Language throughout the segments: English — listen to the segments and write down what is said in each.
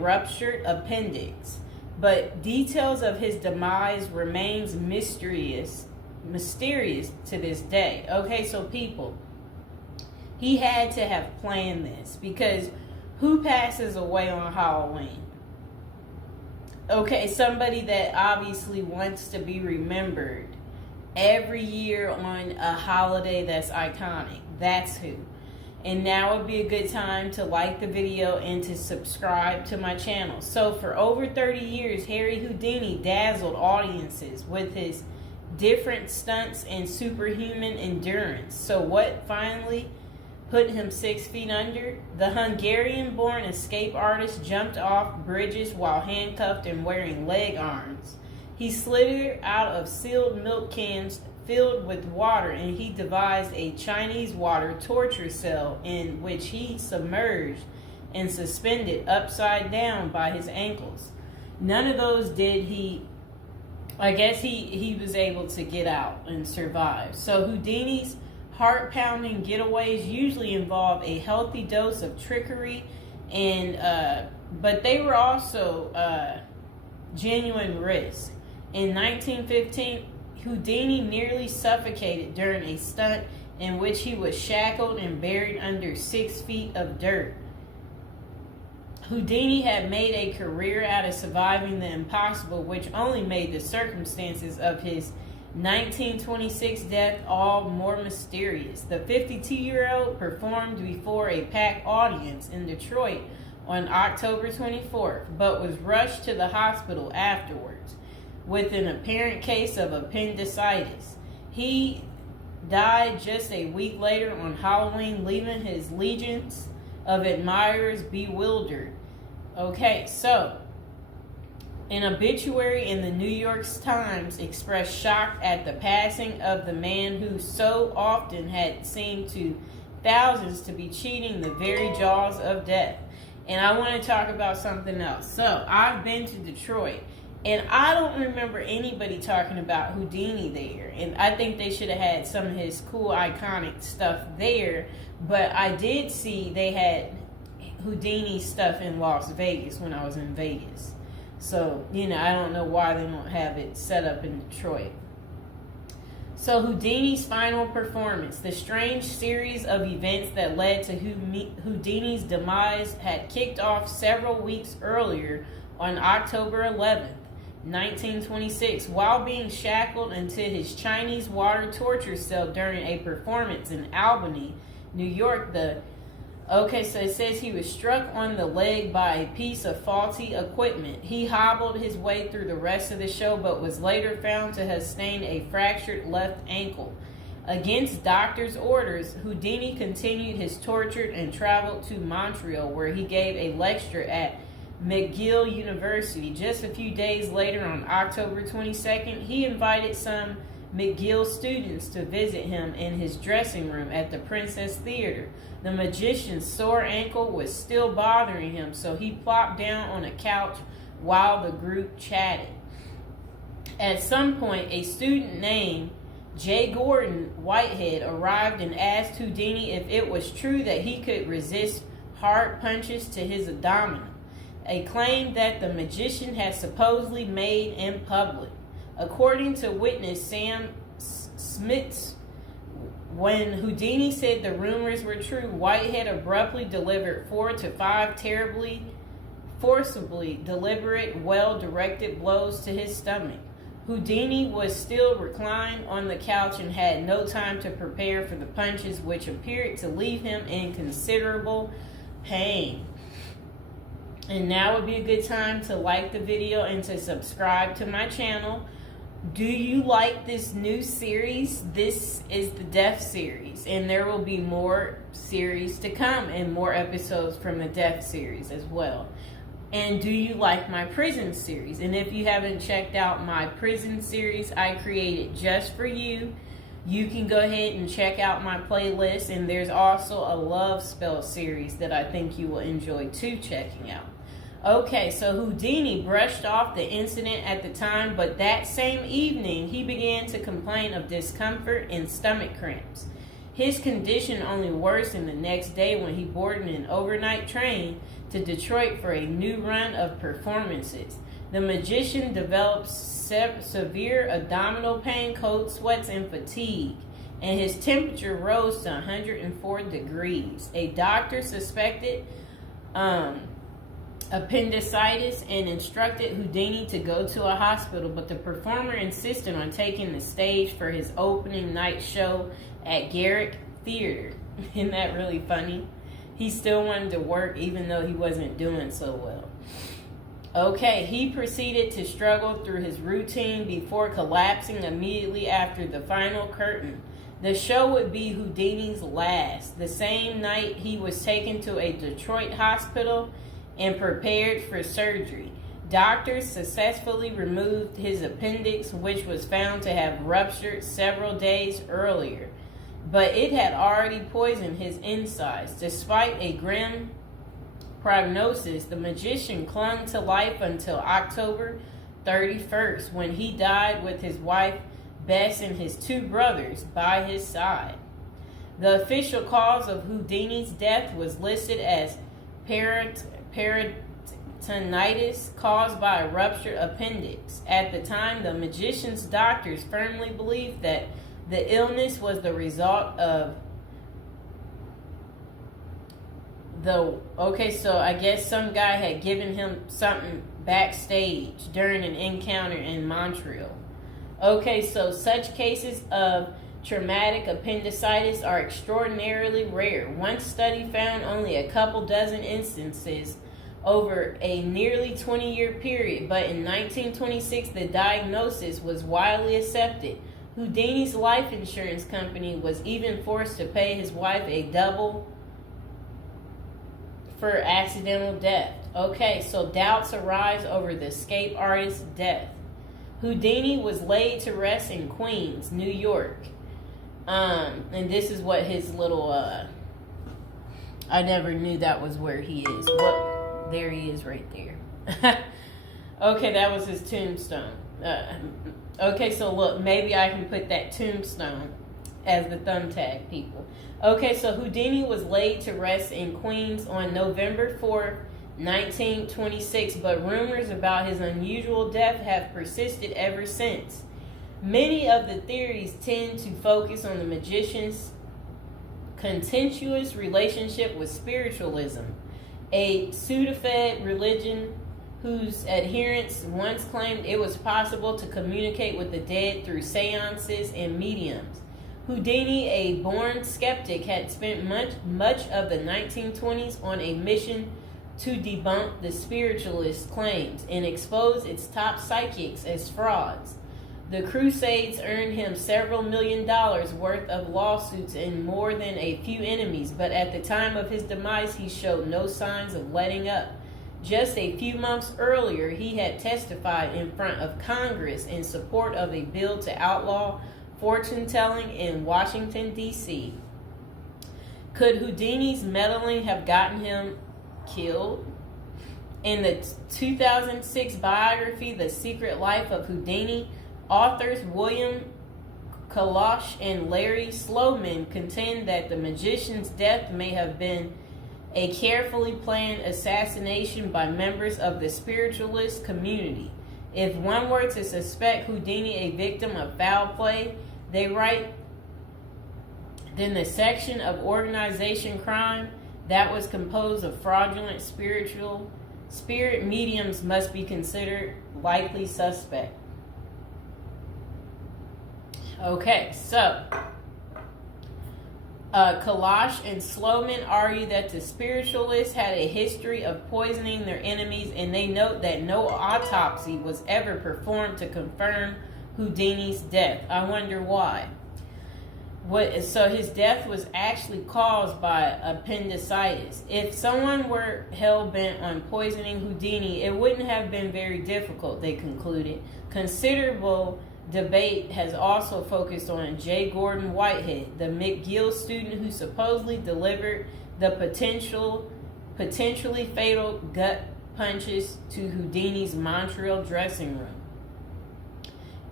ruptured appendix, but details of his demise remains mysterious to this day. Okay, so people, he had to have planned this, because who passes away on Halloween? Okay, somebody that obviously wants to be remembered every year on a holiday that's iconic. That's who. And now would be a good time to like the video and to subscribe to my channel. So for over 30 years, Harry Houdini dazzled audiences with his different stunts and superhuman endurance. So what finally put him 6 feet under? The Hungarian-born escape artist jumped off bridges while handcuffed and wearing leg irons. He slithered out of sealed milk cans filled with water, and he devised a Chinese water torture cell in which he submerged and suspended upside down by his ankles. None of those did he. I guess he was able to get out and survive. So Houdini's heart-pounding getaways usually involve a healthy dose of trickery, and but they were also genuine risk. In 1915, Houdini nearly suffocated during a stunt in which he was shackled and buried under 6 feet of dirt. Houdini had made a career out of surviving the impossible, which only made the circumstances of his 1926 death all more mysterious. The 52-year-old performed before a packed audience in Detroit on October 24th, but was rushed to the hospital afterwards with an apparent case of appendicitis. He died just a week later on Halloween, leaving his legions of admirers bewildered. Okay, so an obituary in the New York Times expressed shock at the passing of the man who so often had seemed to thousands to be cheating the very jaws of death. And I want to talk about something else. So I've been to Detroit, and I don't remember anybody talking about Houdini there. And I think they should have had some of his cool, iconic stuff there. But I did see they had Houdini stuff in Las Vegas when I was in Vegas. So, I don't know why they don't have it set up in Detroit. So Houdini's final performance. The strange series of events that led to Houdini's demise had kicked off several weeks earlier on October 11th. 1926, while being shackled into his Chinese water torture cell during a performance in Albany, New York. So it says he was struck on the leg by a piece of faulty equipment. He hobbled his way through the rest of the show, but was later found to have sustained a fractured left ankle. Against doctors' orders, Houdini continued his torture and traveled to Montreal, where he gave a lecture at McGill University. Just a few days later, on October 22nd, he invited some McGill students to visit him in his dressing room at the Princess Theater. The magician's sore ankle was still bothering him, so he plopped down on a couch while the group chatted. At some point, a student named J. Gordon Whitehead arrived and asked Houdini if it was true that he could resist hard punches to his abdomen, a claim that the magician had supposedly made in public. According to witness Sam Smits, when Houdini said the rumors were true, Whitehead abruptly delivered 4 to 5 terribly, forcibly deliberate, well-directed blows to his stomach. Houdini was still reclined on the couch and had no time to prepare for the punches, which appeared to leave him in considerable pain. And now would be a good time to like the video and to subscribe to my channel. Do you like this new series? This is the Death series, and there will be more series to come and more episodes from the Death series as well. And do you like my prison series? And if you haven't checked out my prison series I created just for you, you can go ahead and check out my playlist. And there's also a love spell series that I think you will enjoy too checking out. Okay, so Houdini brushed off the incident at the time, but that same evening he began to complain of discomfort and stomach cramps. His condition only worsened the next day when he boarded an overnight train to Detroit for a new run of performances. The magician developed severe abdominal pain, cold sweats, and fatigue, and his temperature rose to 104 degrees. A doctor suspected appendicitis and instructed Houdini to go to a hospital, but the performer insisted on taking the stage for his opening night show at Garrick Theater. Isn't that really funny? He still wanted to work even though he wasn't doing so well. Okay, he proceeded to struggle through his routine before collapsing immediately after the final curtain. The show would be Houdini's last. The same night, he was taken to a Detroit hospital and prepared for surgery. Doctors successfully removed his appendix, which was found to have ruptured several days earlier, but it had already poisoned his insides. Despite a grim prognosis, the magician clung to life until October 31st, when he died with his wife Bess and his two brothers by his side. The official cause of Houdini's death was listed as peritonitis caused by a ruptured appendix. At the time, the magician's doctors firmly believed that the illness was the result of so I guess some guy had given him something backstage during an encounter in Montreal. Okay, so such cases of traumatic appendicitis are extraordinarily rare. One study found only a couple dozen instances over a nearly 20-year period, but in 1926 the diagnosis was widely accepted. Houdini's life insurance company was even forced to pay his wife a double for accidental death. Okay, so doubts arise over the escape artist's death. Houdini was laid to rest in Queens, New York. And this is what his little, I never knew that was where he is. There he is right there. Okay, that was his tombstone. Okay, so look, maybe I can put that tombstone as the thumbtack, people. Okay, so Houdini was laid to rest in Queens on November 4th, 1926, but rumors about his unusual death have persisted ever since. Many of the theories tend to focus on the magician's contentious relationship with spiritualism, a pseudo-fed religion whose adherents once claimed it was possible to communicate with the dead through seances and mediums. Houdini, a born skeptic, had spent much of the 1920s on a mission to debunk the spiritualist claims and expose its top psychics as frauds. The Crusades earned him several $1 million worth of lawsuits and more than a few enemies, but at the time of his demise, he showed no signs of letting up. Just a few months earlier, he had testified in front of Congress in support of a bill to outlaw fortune-telling in Washington, D.C. Could Houdini's meddling have gotten him killed? In the 2006 biography, The Secret Life of Houdini, authors William Kalash and Larry Sloman contend that the magician's death may have been a carefully planned assassination by members of the spiritualist community. If one were to suspect Houdini a victim of foul play, they write, then the section of organization crime that was composed of fraudulent spirit mediums must be considered likely suspect. Okay, so Kalash and Sloman argue that the spiritualists had a history of poisoning their enemies, and they note that no autopsy was ever performed to confirm Houdini's death. I wonder why. So his death was actually caused by appendicitis. If someone were hell-bent on poisoning Houdini, it wouldn't have been very difficult, they concluded. Considerable debate has also focused on J. Gordon Whitehead, the McGill student who supposedly delivered the potentially fatal gut punches to Houdini's Montreal dressing room.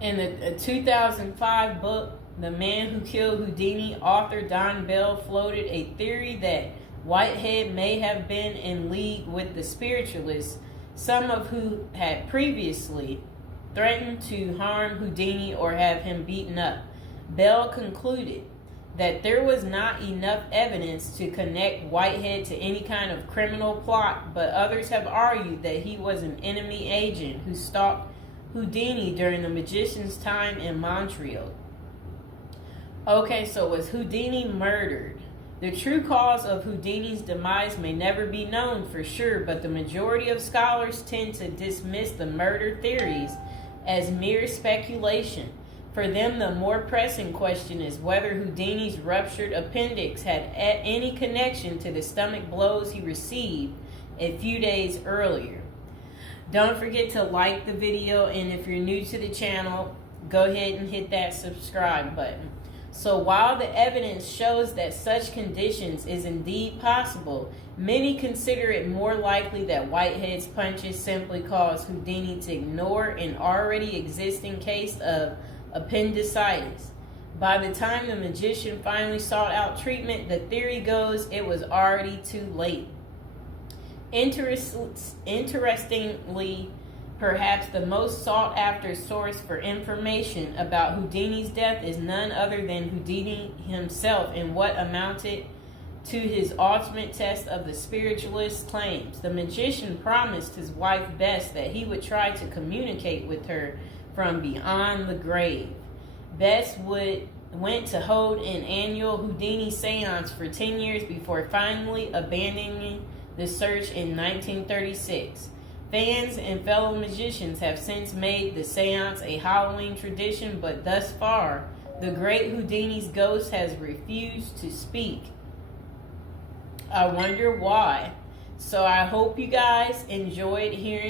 In the 2005 book, The Man Who Killed Houdini, author Don Bell floated a theory that Whitehead may have been in league with the spiritualists, some of who had previously threatened to harm Houdini or have him beaten up. Bell concluded that there was not enough evidence to connect Whitehead to any kind of criminal plot, but others have argued that he was an enemy agent who stalked Houdini during the magician's time in Montreal. Okay, so was Houdini murdered? The true cause of Houdini's demise may never be known for sure, but the majority of scholars tend to dismiss the murder theories as mere speculation. For them, the more pressing question is whether Houdini's ruptured appendix had any connection to the stomach blows he received a few days earlier. Don't forget to like the video, and if you're new to the channel, go ahead and hit that subscribe button. So while the evidence shows that such conditions is indeed possible, many consider it more likely that Whitehead's punches simply caused Houdini to ignore an already existing case of appendicitis. By the time the magician finally sought out treatment, the theory goes it was already too late. Interestingly, perhaps the most sought after source for information about Houdini's death is none other than Houdini himself in what amounted to his ultimate test of the spiritualist's claims. The magician promised his wife Bess that he would try to communicate with her from beyond the grave. Bess went to hold an annual Houdini seance for 10 years before finally abandoning the search in 1936. Fans and fellow magicians have since made the seance a Halloween tradition, but thus far, the great Houdini's ghost has refused to speak. I wonder why. So I hope you guys enjoyed hearing